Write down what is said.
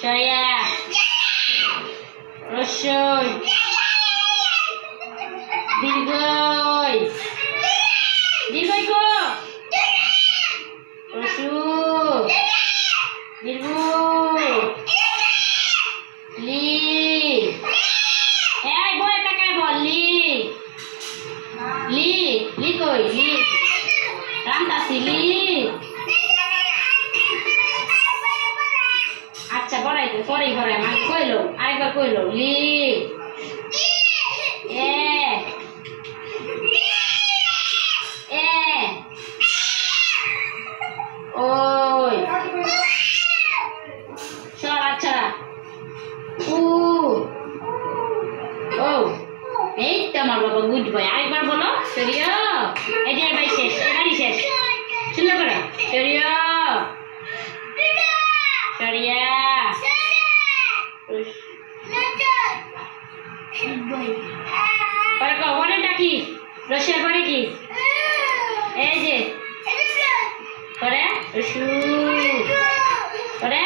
সরিয়া রসই দীর্ঘই দীর্ঘই কো রসু দীর্ঘ লি এই বই তাকায় বল লি লি লি কই লি রামদাসি লি আচ্ছা বড়াই তো পরেই বড়াই মানে কইলো আরেকবার কইলো লি এ এ ওই সরা ছড়া উ ও এই তো আমার বাবা গুড বয় আরেকবার বলো সরিয়া এই যে ভাই শেষ এবারই শেষ সুন্দর করে সরিয়া সরিয়া পরে কবরেটা কি রসিয়ার পরে কি এই যে পরে রসু পরে